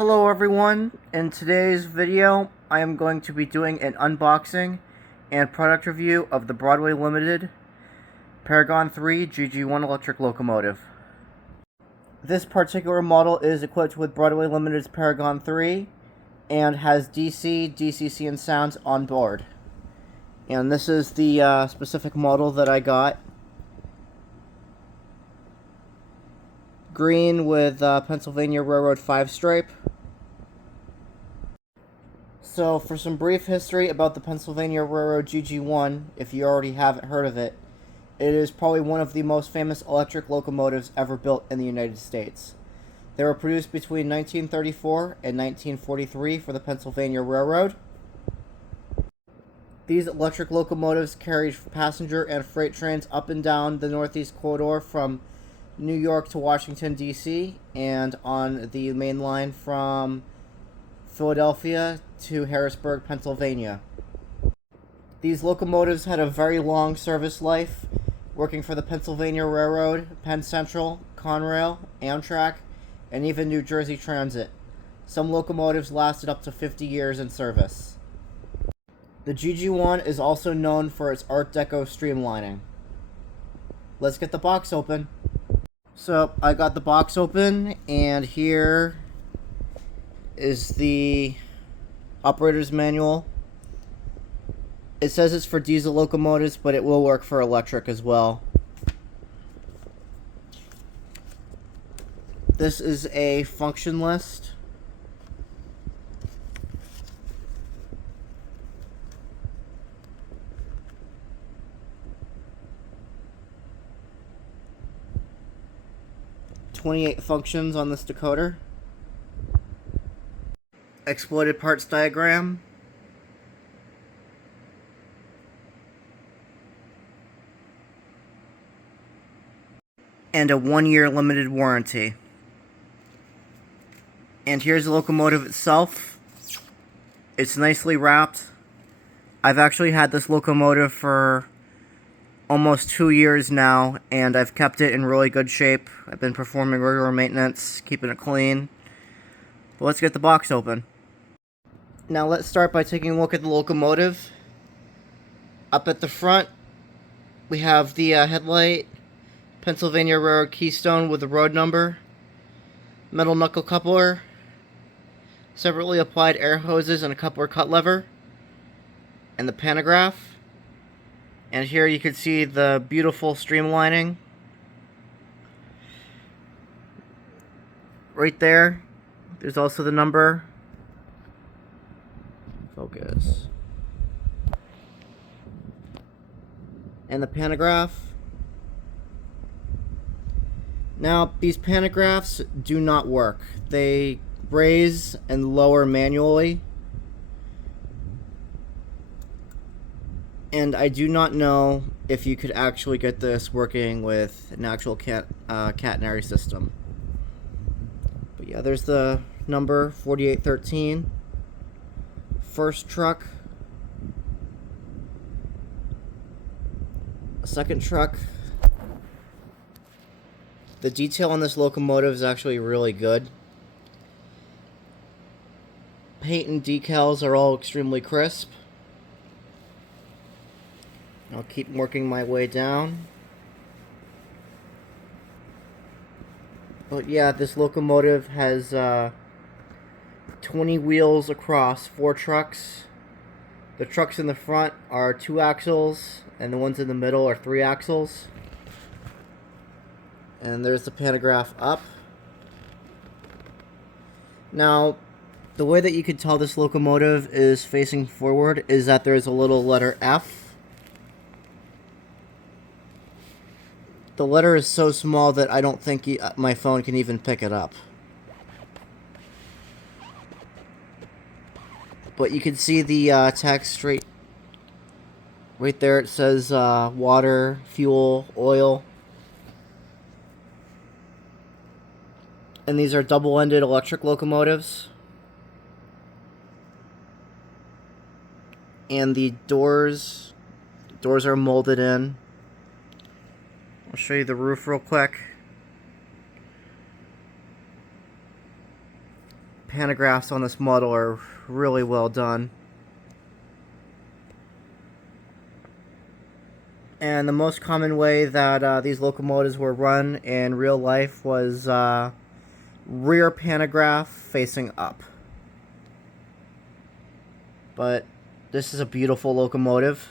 Hello everyone, in today's video I am going to be doing an unboxing and product review of the Broadway Limited Paragon 3 gg1 electric locomotive. This particular model is equipped with Broadway Limited's Paragon 3 and has DC, DCC, and sounds on board. And this is the specific model that I got. Green with Pennsylvania Railroad 5 stripe. So, for some brief history about the Pennsylvania Railroad gg1, if you already haven't heard of it, it is probably one of the most famous electric locomotives ever built in the United States. They were produced between 1934 and 1943 for the Pennsylvania Railroad. These electric locomotives carried passenger and freight trains up and down the Northeast Corridor from New York to Washington, D.C., and on the main line from Philadelphia to Harrisburg, Pennsylvania. These locomotives had a very long service life, working for the Pennsylvania Railroad, Penn Central, Conrail, Amtrak, and even New Jersey Transit. Some locomotives lasted up to 50 years in service. The gg1 is also known for its Art Deco streamlining. Let's get the box open. So, I got the box open, and here is the operator's manual. It says it's for diesel locomotives, but it will work for electric as well. This is a function list. "28 functions on this decoder. Exploited parts diagram. And a 1-year limited warranty. And here's the locomotive itself. It's nicely wrapped. I've actually had this locomotive for almost 2 years now, and I've kept it in really good shape. I've been performing regular maintenance, keeping it clean. But let's get the box open. Now let's start by taking a look at the locomotive. Up at the front, we have the headlight, Pennsylvania Railroad keystone with the road number, metal knuckle coupler, separately applied air hoses and a coupler cut lever, and the pantograph. And here you can see the beautiful streamlining. Right there, there's also the number. Focus. And the pantograph. Now, these pantographs do not work. They raise and lower manually. And I do not know if you could actually get this working with an actual catenary system. But yeah, there's the number 4813. First truck. Second truck. The detail on this locomotive is actually really good. Paint and decals are all extremely crisp. I'll keep working my way down. But yeah, this locomotive has 20 wheels across 4 trucks. The trucks in the front are 2 axles, and the ones in the middle are 3 axles. And there's the pantograph up. Now, the way that you could tell this locomotive is facing forward is that there's a little letter F. The letter is so small that I don't think my phone can even pick it up. But you can see the text right there. It says water, fuel, oil. And these are double-ended electric locomotives. And the doors are molded in. I'll show you the roof real quick. pantographs on this model are really well done. And the most common way that these locomotives were run in real life was rear pantograph facing up. But this is a beautiful locomotive.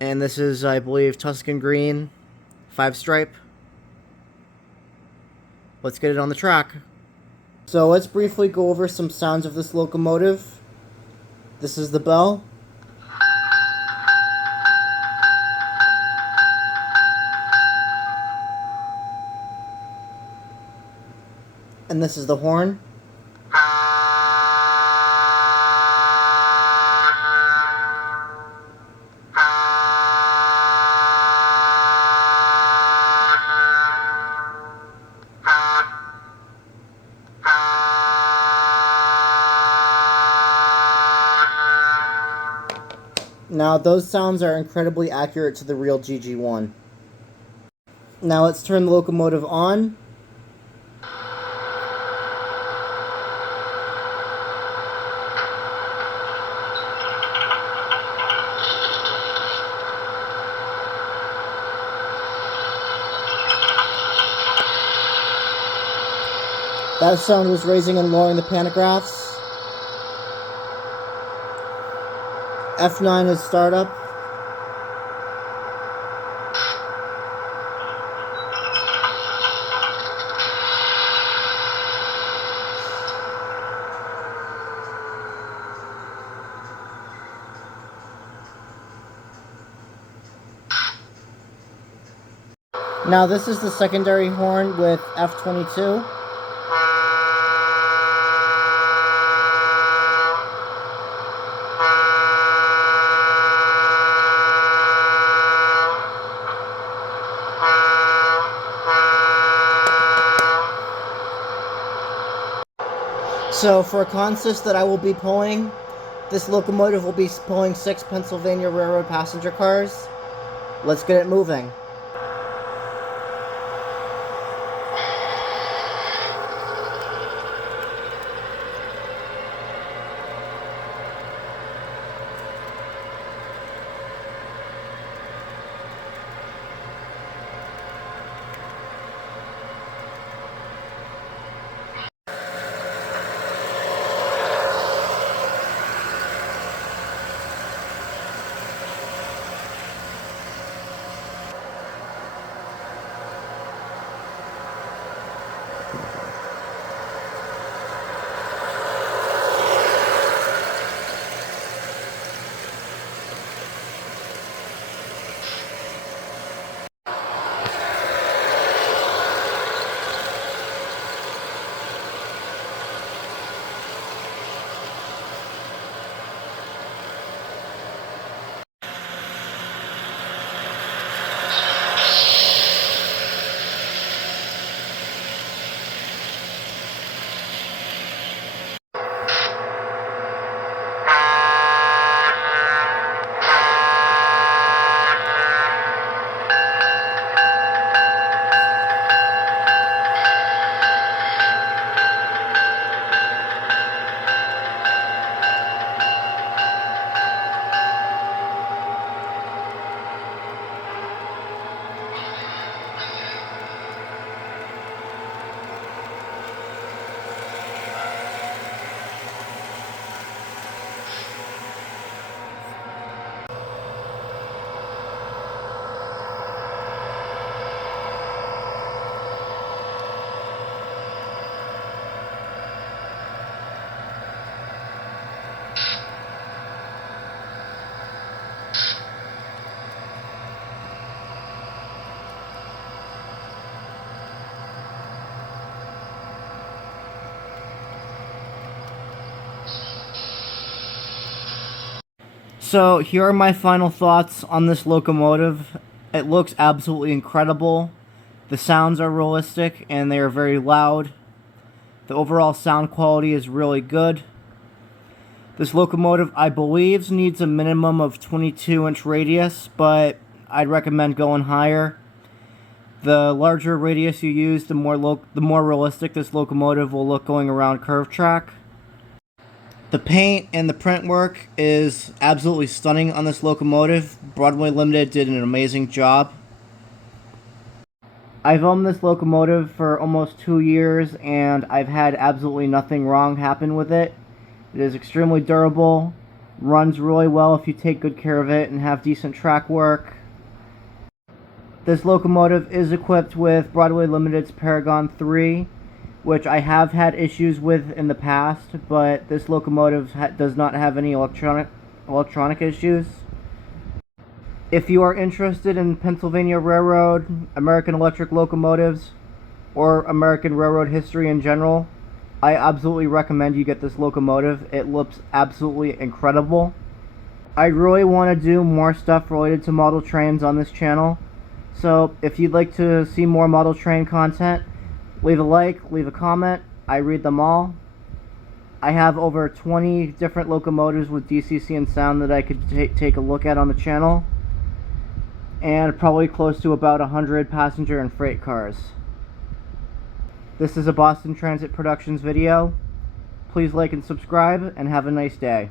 And this is, I believe, Tuscan Green 5-stripe. Let's get it on the track. So let's briefly go over some sounds of this locomotive. This is the bell. And this is the horn. Now, those sounds are incredibly accurate to the real gg1. Now, let's turn the locomotive on. That sound was raising and lowering the pantographs. F9 is startup. Now this is the secondary horn with F22. So for a consist that I will be pulling, this locomotive will be pulling 6 Pennsylvania Railroad passenger cars. Let's get it moving. So here are my final thoughts on this locomotive. It looks absolutely incredible. The sounds are realistic and they are very loud. The overall sound quality is really good. This locomotive, I believe, needs a minimum of 22-inch radius, but I'd recommend going higher. The larger radius you use, the more realistic this locomotive will look going around curved track. The paint and the print work is absolutely stunning on this locomotive. Broadway Limited did an amazing job. I've owned this locomotive for almost 2 years and I've had absolutely nothing wrong happen with it. It is extremely durable, runs really well if you take good care of it and have decent track work. This locomotive is equipped with Broadway Limited's Paragon 3, which I have had issues with in the past, but this locomotive does not have any electronic issues. If you are interested in Pennsylvania Railroad, American Electric locomotives, or American Railroad history in general, I absolutely recommend you get this locomotive. It looks absolutely incredible. I really want to do more stuff related to model trains on this channel, so if you'd like to see more model train content, leave a like, leave a comment. I read them all. I have over 20 different locomotives with DCC and sound that I could take a look at on the channel, and probably close to about 100 passenger and freight cars. This is a Boston Transit Productions video. Please like and subscribe, and have a nice day.